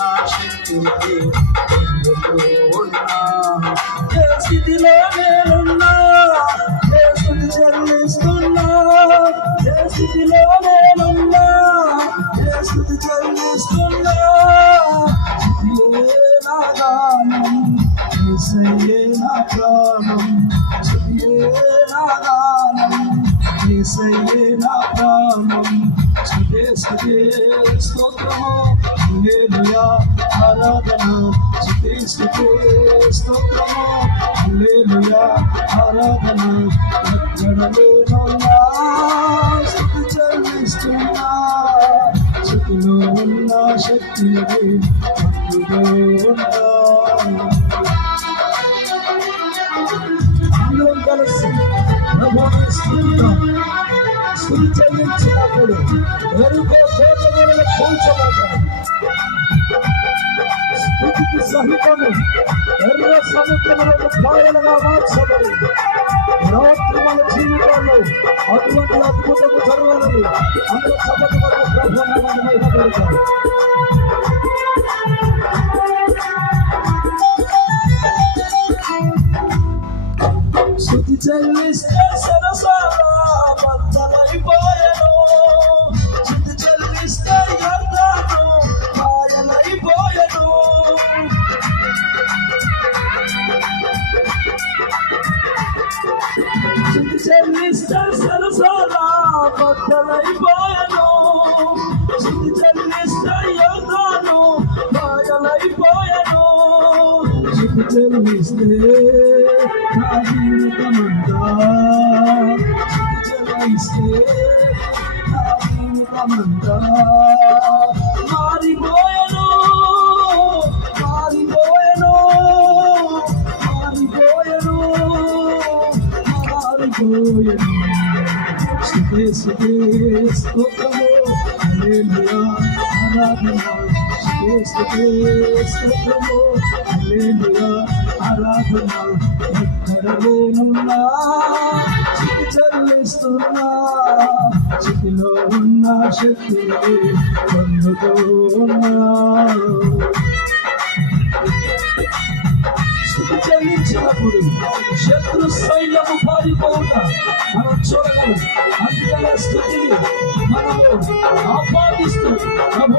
ఉన్న శక్తిని పొందుతూ ఉన్నా. ఏ స్థితిలో నేనున్నా ఏ స్థుతి చెల్లిస్తున్నా. ఏ స్థితిలో నేనున్నా ఏ స్థుతి చెల్లిస్తున్నా. స్తుతియే నా గానం, యేసయ్యే నా ప్రాణం. స్తుతియే నా గానం, యేసయ్యే నా ప్రాణం. స్తుతే స్తుతే స్తోత్రము, హల్లెలూయా ఆరాధన. స్తుతే స్తుతే స్తోత్రము, హల్లెలూయా ఆరాధన. ఎక్కడ లేనున్నా స్తుతి చెల్లిస్తున్నా. స్తుతిలో ఉన్న శక్తిని పొందుతూ ఉన్నా. అందరం కలిసి ప్రభువుని స్తుతిద్దాం. స్తుతి చెల్లించినప్పుడు ఎరుకో కోటలను కూల్చబడ్డాయి. స్తుతికి సహితము ఎర్ర సముద్రములను పాయలుగా మార్చబడి రాత్రి మన జీవితాల్లో అటువంటి అద్భుతము జరగాలని అందరూ సభకు ప్రభుత్వాన్ని మహిమపడతారు. స్తుతి చెల్లిస్తే సరసాల బద్దలైపోయెను. స్తుతి చెల్లిస్తే యోర్దాను పాయలైపోయెను. స్తుతి చెల్లిస్తే సరసాల బద్దలైపోయెను. స్తుతి చెల్లిస్తే యోర్దాను పాయలైపోయెను. స్తుతి చెల్లిస్తే నా జీవితమంతా, స్తుతి చెల్లిస్తే నా జీవితమంతా మారిపోయెను. మారిపోయెను మారిపోయెను మారిపోయెను. స్తుతే స్తుతే స్తోత్రము, హల్లెలూయా ఆరాధన. స్తుతే స్తుతే స్తోత్రము, హల్లెలూయా ఆరాధన. ఎక్కడ లేనున్నా స్తుతి చెల్లిస్తున్నా. స్తుతిలో ఉన్న శక్తిని పొందుతూ ఉన్నా. స్తుతి చెల్లించినప్పుడు శత్రు సైన్యము పారిపోవుట మనం చూడగలం. అందువల్ల స్తుతిని మనము ఆపాదిస్తూ ప్రభు